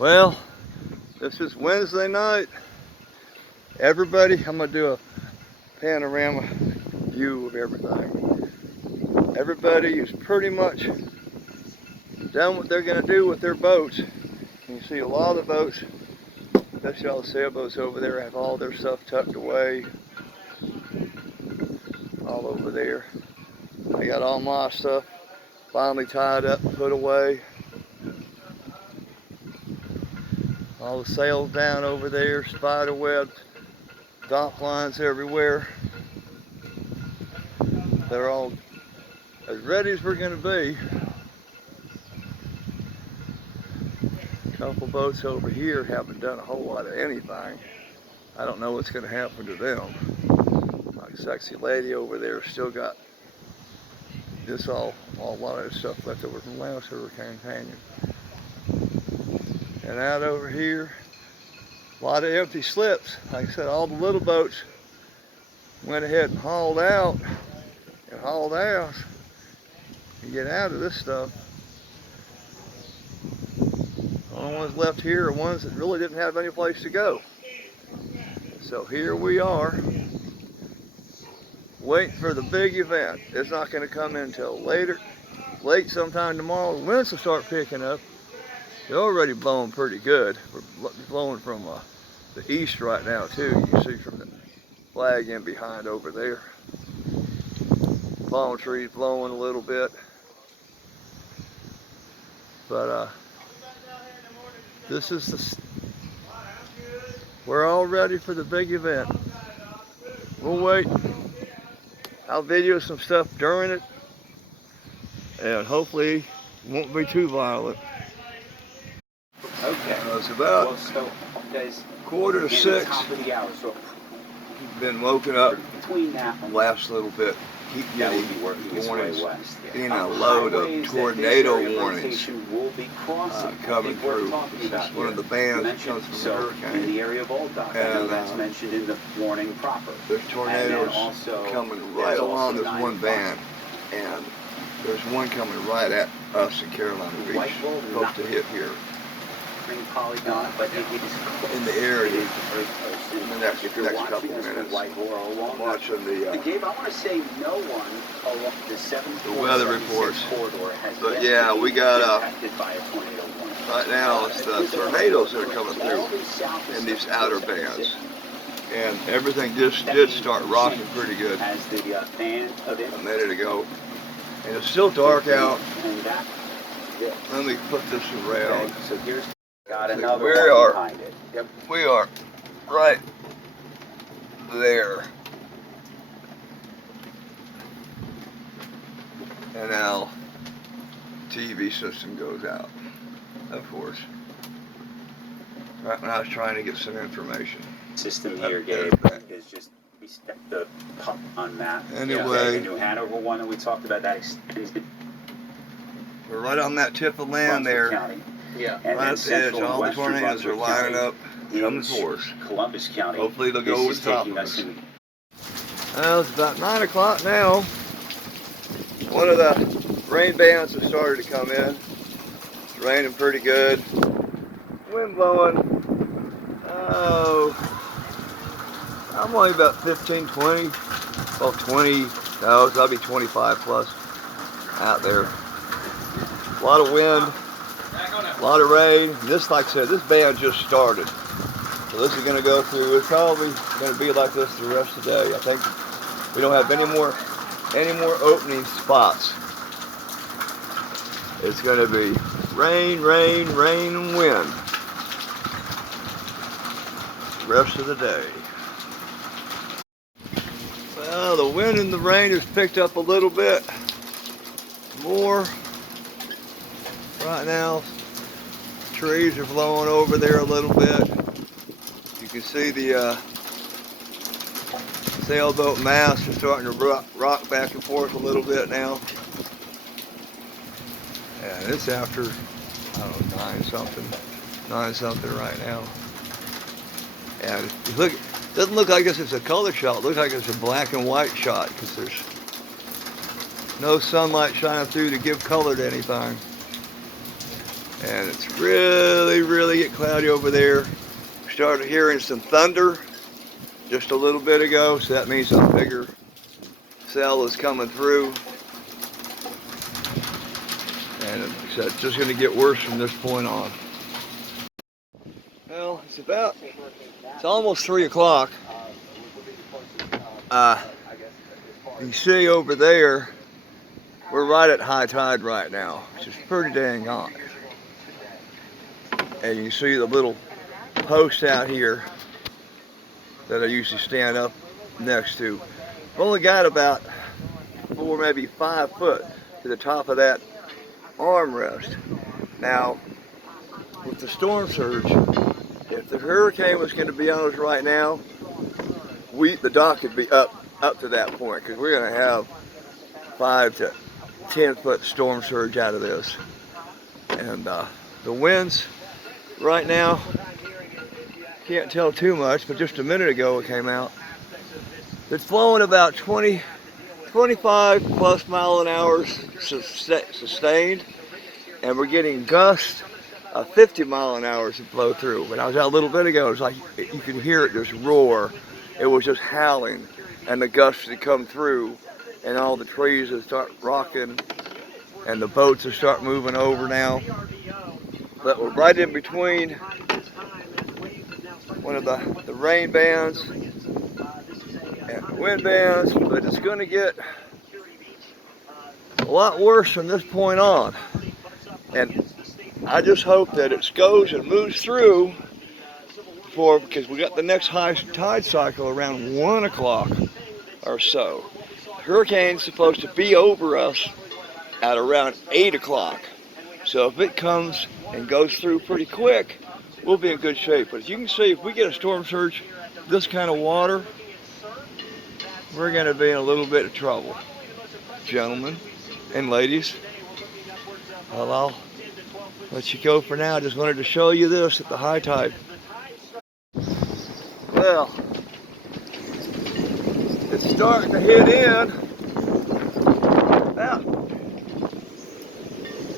Well, this is Wednesday night. Everybody, I'm gonna do a panorama view of everything. Everybody is pretty much done what they're gonna do with their boats. And you see a lot of the boats, especially all the sailboats over there, have all their stuff tucked away. All over there. I got all my stuff finally tied up and put away. All the sails down over there, spider webs, dock lines everywhere. They're all as ready as we're going to be. A couple boats over here haven't done a whole lot of anything. I don't know what's going to happen to them. My sexy lady over there still got this a lot of stuff left over from last Hurricane Canyon. And out over here, a lot of empty slips. Like I said, all the little boats went ahead and hauled out and hauled ass to get out of this stuff. The only ones left here are ones that really didn't have any place to go. So here we are, waiting for the big event. It's not going to come in until late sometime tomorrow. The winds will start picking up. They're already blowing pretty good. We're blowing from the east right now too. You can see from the flag in behind over there. Palm trees blowing a little bit. But this is we're all ready for the big event. We'll wait. I'll video some stuff during it, and hopefully it won't be too violent. Okay. It's about well, so, guys, 5:45. Top of the hour, so Been woken up between that the last little bit. Keep that getting would be working its way warnings, west. getting a load of tornado warnings Will be crossing. coming through. This This is one of the bands that comes from the so hurricane. in the area of Old Dock, I know that's mentioned in the warning proper. There's tornadoes also, coming right along this one band, and there's one coming right at us in Carolina Beach, supposed to hit here Polygon, but it is in the area. It is very close. In the next couple This minutes. watching the Gabe, I want to say no one along the 7 weather reports. corridor has But yet yeah, to we be got impacted by a tornado warning. right now it's the tornadoes that are coming through in these outer bands, and everything just did start rocking pretty good As the band of a minute ago, and it's still dark out. And that, Let me put this around. so here's got another We one are- behind it. Yep. We are right there. And now TV system goes out, of course. Right now I was trying to get some information. System here, Gabe, is just we stepped the pup on that. Anyway. The New Hanover one that we talked about, that extends to We're right on that tip of land Brunswick there. County. Yeah. And Right then at the edge. central and All the western tornadoes are Brunswick lining County up, coming into towards us. Columbus County. Hopefully they'll go This over is the top taking of us us. in. Well, it's about 9 o'clock now. One of the rain bands has started to come in. It's raining pretty good. Wind blowing. Oh, I'm only about 15, 20. Well, 20. No, it's got to be 25 plus out there. A lot of wind. A lot of rain. This, like I said, this band just started. So this is going to go through, it's probably going to be like this the rest of the day. I think we don't have any more opening spots. It's going to be rain, rain, rain, and wind the rest of the day. Well, the wind and the rain has picked up a little bit more. Right now, trees are blowing over there a little bit. You can see the sailboat masts are starting to rock back and forth a little bit now. And it's after, I don't know, 9 something right now. And if you look, it doesn't look like this is a color shot. It looks like it's a black and white shot because there's no sunlight shining through to give color to anything. And it's really getting cloudy over there. Started hearing some thunder just a little bit ago, so that means a bigger cell is coming through. And so it's just going to get worse from this point on. Well, it's almost 3 o'clock. You see over there, we're right at high tide right now, which is pretty dang hot. And you see the little post out here that I usually stand up next to. I've only got about 4, maybe 5 foot to the top of that armrest. Now, with the storm surge, if the hurricane was going to be on us right now, the dock could be up to that point, because we're going to have 5 to 10 foot storm surge out of this. And the winds right now, can't tell too much, but just a minute ago it came out. It's flowing about 25 plus mile an hour sustained, and we're getting gusts of 50 mile an hour to blow through. When I was out a little bit ago, it was like you could hear it just roar. It was just howling, and the gusts would come through, and all the trees would start rocking, and the boats will start moving over now. But we're right in between one of the rain bands and the wind bands, but it's going to get a lot worse from this point on. And I just hope that it goes and moves through because we got the next high tide cycle around 1 o'clock or so. The hurricane's supposed to be over us at around 8 o'clock. So if it comes and goes through pretty quick, we'll be in good shape. But as you can see, if we get a storm surge, this kind of water, we're going to be in a little bit of trouble. Gentlemen and ladies, well, I'll let you go for now. I just wanted to show you this at the high tide. Well, it's starting to hit in about a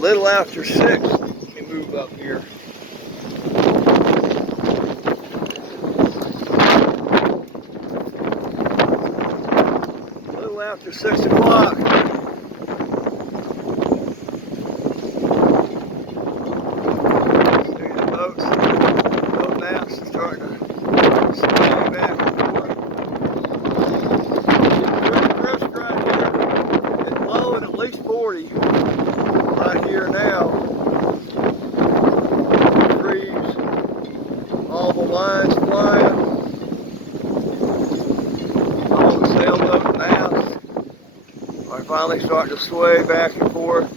little after 6. Let me move up here. A little after 6 o'clock. Right here now, trees, all the lines flying, all the sailboat masts are finally starting to sway back and forth.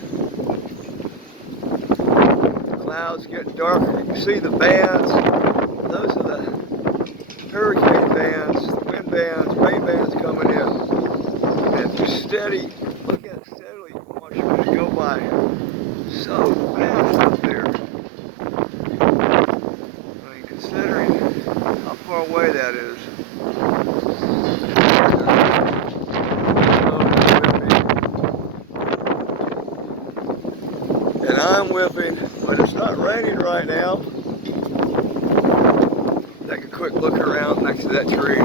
The clouds getting darker. You can see the bands. Those are the hurricane bands, the wind bands, rain bands coming in. And they're steady. Look at it steadily. Watch it go by. So fast up there. I mean, considering how far away that is. And I'm whipping, but it's not raining right now. Take a quick look around next to that tree.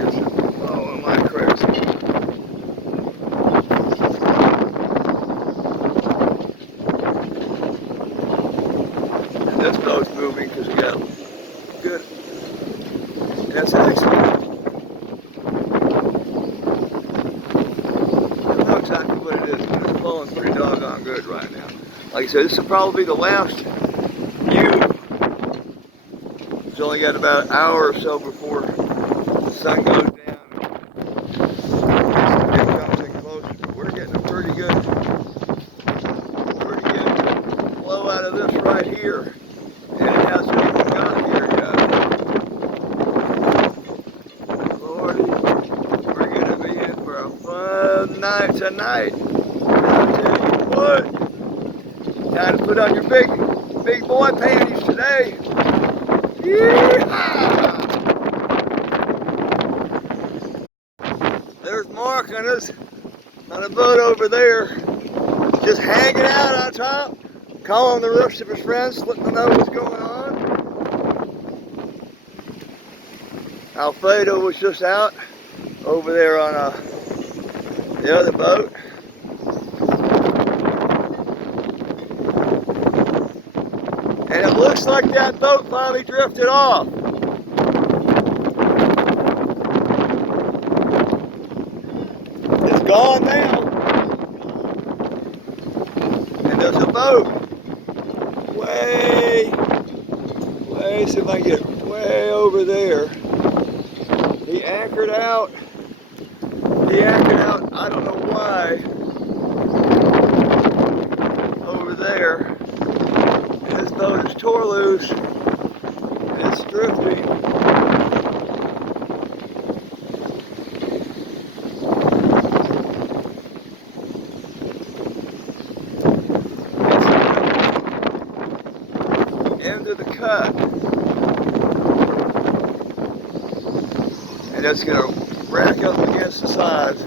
Oh my crap. This boat's moving because we got good. That's actually, I don't know exactly what it is, but it's blowing pretty doggone good right now. Like I said, this will probably be the last view. It's only got about an hour or so before the sun goes down. It comes in closer, but we're getting a pretty good flow out of this right here. And it hasn't even got here yet. Lordy, we're going to be in for a fun night tonight. I'll tell you what, time to put on your big boy panties today. Yeehaw! There's Mark on a boat over there, just hanging out on top. calling the rest of his friends, letting them know what's going on. Alfredo was just out over there on the other boat. And it looks like that boat finally drifted off. It's gone now. And there's a boat way, see if I can get way over there. He anchored out, I don't know why, over there. And his boat is tore loose, and it's drifting. Into the cut. And it's going to rack up against the sides.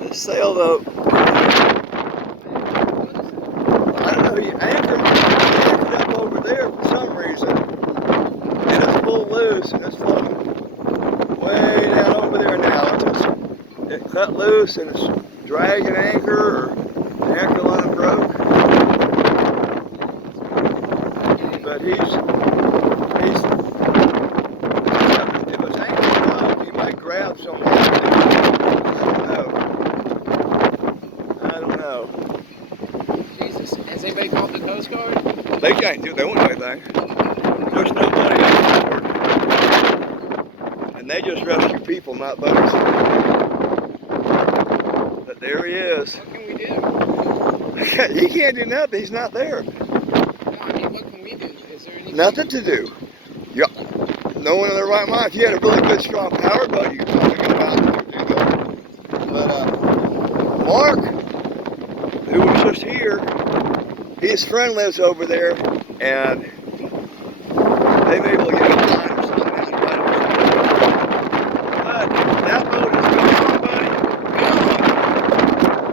The sailboat, I don't know, he anchored up over there for some reason. And it's full loose and it's floating way down over there now. It cut loose and it's dragging anchor, or the anchor line broke. But if it's anchored low, he might grab something. I don't know. Jesus, has anybody called the Coast Guard? They can't do, they won't do anything. There's nobody on board. And they just rescue people, not boats. But there he is. What can we do? He can't do nothing, he's not there. No, I mean, what can we do? Is there anything? Nothing to do. Yep. No one in their right mind. If you had a really good, strong power boat, you could probably get about it. But Mark, who was just here, his friend lives over there, and they may be able to get him